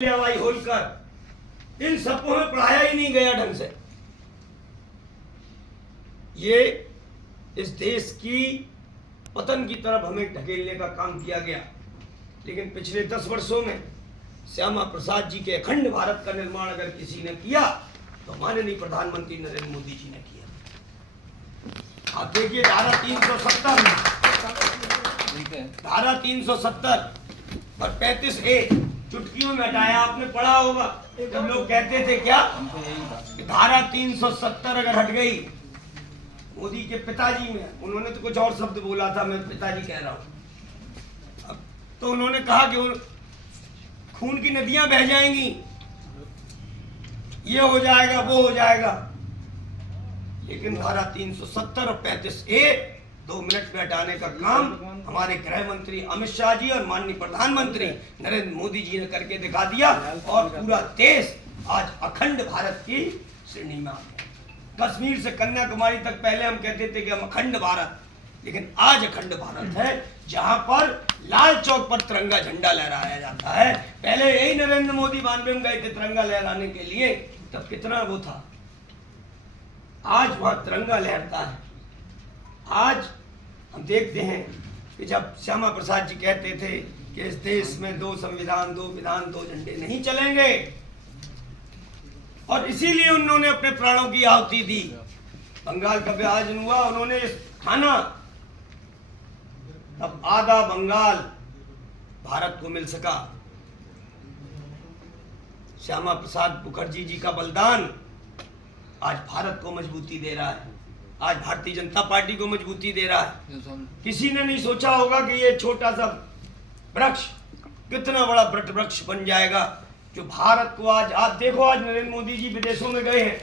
हवाई होलकर इन सबको में पढ़ाया ही नहीं गया ढंग से। ये इस देश की पतन की तरफ हमें ढकेलने का काम किया गया। लेकिन पिछले 10 वर्षों में श्यामा प्रसाद जी के अखंड भारत का निर्माण अगर किसी ने किया तो माननीय प्रधानमंत्री नरेंद्र मोदी जी ने किया। आप देखिए धारा 370 और 35A चुटकियों में हटाया। आपने पढ़ा होगा जब लोग कहते थे क्या धारा 370 अगर हट गई मोदी के पिताजी में, उन्होंने तो कुछ और शब्द बोला था, मैं पिताजी कह रहा हूं। अब तो उन्होंने कहा कि खून की नदियां बह जाएंगी, ये हो जाएगा वो हो जाएगा। लेकिन धारा 370 और 35A 2 मिनट में हटाने का काम हमारे गृह मंत्री अमित शाह जी और माननीय प्रधानमंत्री नरेंद्र मोदी जी ने करके दिखा दिया और पूरा देश आज अखंड भारत की श्रेणी में आ गया। कश्मीर से कन्याकुमारी तक पहले हम कहते थे कि हम अखंड भारत, लेकिन आज अखंड भारत है जहां पर लाल चौक पर तिरंगा झंडा लहराया जाता है। पहले यही नरेंद्र मोदी 92 में गए थे तिरंगा लहराने के लिए, तब कितना वो था। आज वहां तिरंगा लहरता है। आज हम देखते हैं कि जब श्यामा प्रसाद जी कहते थे कि इस देश में 2 संविधान 2 विधान 2 झंडे नहीं चलेंगे, और इसीलिए उन्होंने अपने प्राणों की आहुति दी। बंगाल का विभाजन हुआ, उन्होंने ठाना, तब आधा बंगाल भारत को मिल सका। श्यामा प्रसाद मुखर्जी जी का बलिदान आज भारत को मजबूती दे रहा है, आज भारतीय जनता पार्टी को मजबूती दे रहा है। किसी ने नहीं सोचा होगा कि ये छोटा सा वृक्ष कितना बड़ा वट वृक्ष बन जाएगा जो भारत को आज आप देखो। आज नरेंद्र मोदी जी विदेशों में गए हैं,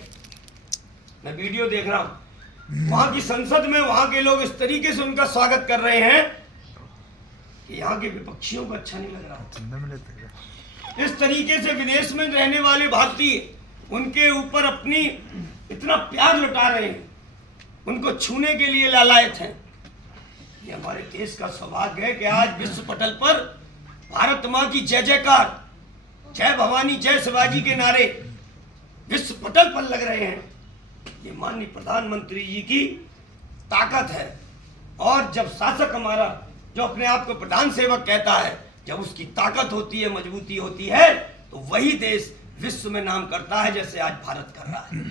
मैं वीडियो देख रहा हूं, वहां की संसद में वहां के लोग इस तरीके से उनका स्वागत कर रहे हैं कि यहाँ के विपक्षियों को अच्छा नहीं लग रहा। इस तरीके से विदेश में रहने वाले भारतीय उनके ऊपर अपनी इतना प्यार लुटा रहे हैं, उनको छूने के लिए लालायत हैं। ये हमारे देश का सौभाग्य है कि आज विश्व पटल पर भारत मां की जय जयकार, जय भवानी जय शिवाजी के नारे विश्व पटल पर लग रहे हैं। ये माननीय प्रधानमंत्री जी की ताकत है। और जब शासक हमारा जो अपने आप को प्रधान सेवक कहता है, जब उसकी ताकत होती है, मजबूती होती है, तो वही देश विश्व में नाम करता है, जैसे आज भारत कर रहा है।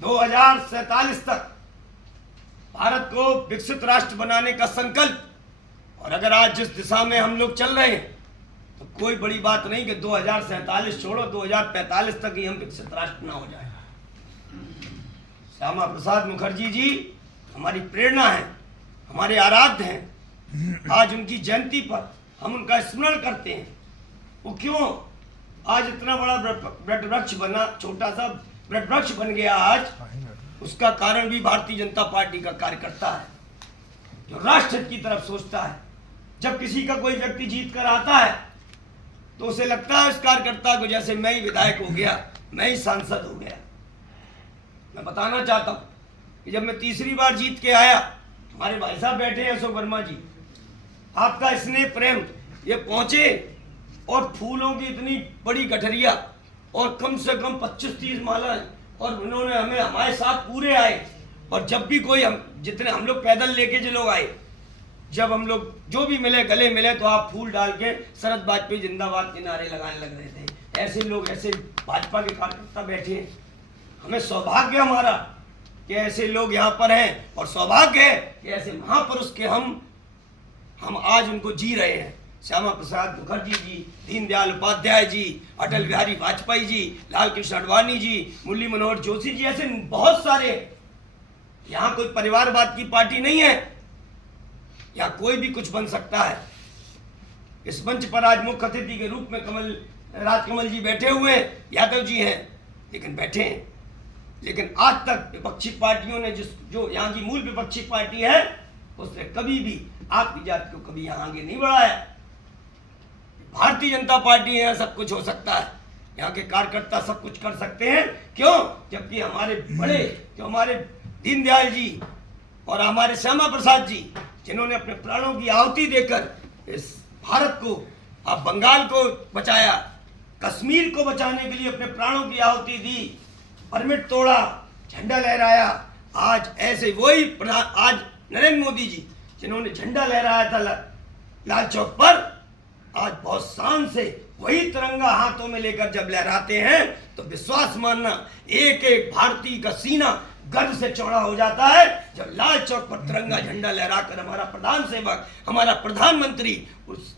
2047 तक भारत को विकसित राष्ट्र बनाने का संकल्प, और अगर आज जिस दिशा में हम लोग चल रहे हैं तो कोई बड़ी बात नहीं कि 2047 छोड़ो 2045 तक ही हम विकसित राष्ट्र ना हो जाए। श्यामा प्रसाद मुखर्जी जी हमारी प्रेरणा है, हमारे आराध्य हैं। आज उनकी जयंती पर हम उनका स्मरण करते हैं। वो क्यों आज इतना बड़ा वट वृक्ष बना, छोटा सा वट वृक्ष बन गया आज, उसका कारण भी भारतीय जनता पार्टी का कार्यकर्ता है जो राष्ट्र की तरफ सोचता है। जब किसी का कोई व्यक्ति जीत कर आता है तो उसे लगता है इस कार्यकर्ता को जैसे मैं ही विधायक हो गया, मैं ही सांसद हो गया। मैं बताना चाहता हूं कि जब मैं तीसरी बार जीत के आया, हमारे भाई साहब बैठे हैं अशोक वर्मा जी, आपका स्नेह प्रेम ये पहुंचे और फूलों की इतनी बड़ी गठरिया और कम से कम 25-30 माला, और उन्होंने हमें हमारे साथ पूरे आए। और जब भी कोई जितने हम लोग पैदल लेके जो लोग आए, जब हम लोग जो भी मिले गले मिले तो आप फूल डाल के शरद वाजपेयी जिंदाबाद के नारे लगाने लग रहे थे। ऐसे लोग, ऐसे भाजपा के कार्यकर्ता बैठे हैं। हमें सौभाग्य हमारा कि ऐसे लोग यहाँ पर हैं, और सौभाग्य है कि ऐसे महापुरुष के हम आज उनको जी रहे हैं। श्यामा प्रसाद मुखर्जी जी, दीनदयाल उपाध्याय जी, अटल बिहारी वाजपेयी जी, लाल कृष्ण आडवाणी जी, मुरली मनोहर जोशी जी, ऐसे बहुत सारे। यहाँ कोई परिवारवाद की पार्टी नहीं है, यहाँ कोई भी कुछ बन सकता है। इस मंच पर आज मुख्य अतिथि के रूप में राजकमल जी बैठे हुए हैं, यादव जी हैं, लेकिन बैठे हैं। लेकिन आज तक विपक्षी पार्टियों ने जो यहाँ की मूल विपक्षी पार्टी है उसने कभी भी आपकी जाति को कभी यहाँ आगे नहीं बढ़ाया। भारतीय जनता पार्टी है, सब कुछ हो सकता है, यहाँ के कार्यकर्ता सब कुछ कर सकते हैं। क्यों? जबकि हमारे बड़े जो हमारे दीनदयाल जी और हमारे श्यामा प्रसाद जी, जिन्होंने अपने प्राणों की आहुति देकर इस भारत को, अब बंगाल को बचाया, कश्मीर को बचाने के लिए अपने प्राणों की आहुति दी, परमिट तोड़ा, झंडा लहराया। आज ऐसे वही आज नरेंद्र मोदी जी जिन्होंने झंडा लहराया था लाल चौक पर, आज बहुत शान से वही तिरंगा हाथों में लेकर जब लहराते हैं तो विश्वास मानना, एक एक भारतीय का सीना गर्व से चौड़ा हो जाता है जब लाल चौक पर तिरंगा झंडा लहराकर हमारा प्रधान सेवक, हमारा प्रधानमंत्री उस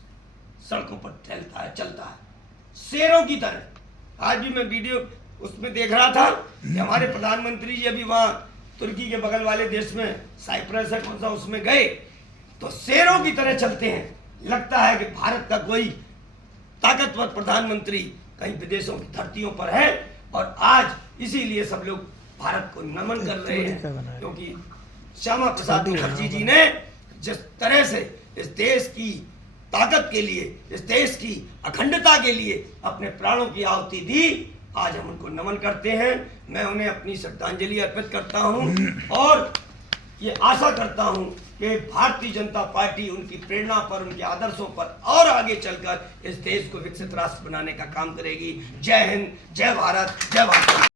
सड़कों पर चलता है शेरों की तरह। आज भी मैं वीडियो उसमें देख रहा था कि हमारे प्रधानमंत्री जी अभी वहां तुर्की के बगल वाले देश में, साइप्रस है कौन सा, उसमें गए तो शेरों की तरह चलते हैं। लगता है कि भारत का कोई ताकतवर प्रधानमंत्री कहीं विदेशों की धरतियों पर है। और आज इसीलिए सब लोग भारत को नमन कर रहे हैं, क्योंकि श्यामा प्रसाद मुखर्जी जी ने जिस तरह से इस देश की ताकत के लिए, इस देश की अखंडता के लिए अपने प्राणों की आहुति दी, आज हम उनको नमन करते हैं। मैं उन्हें अपनी श्रद्धांजलि अर्पित करता हूं और ये आशा करता हूं कि भारतीय जनता पार्टी उनकी प्रेरणा पर, उनके आदर्शों पर और आगे चलकर इस देश को विकसित राष्ट्र बनाने का काम करेगी। जय हिंद, जय भारत, जय भारत।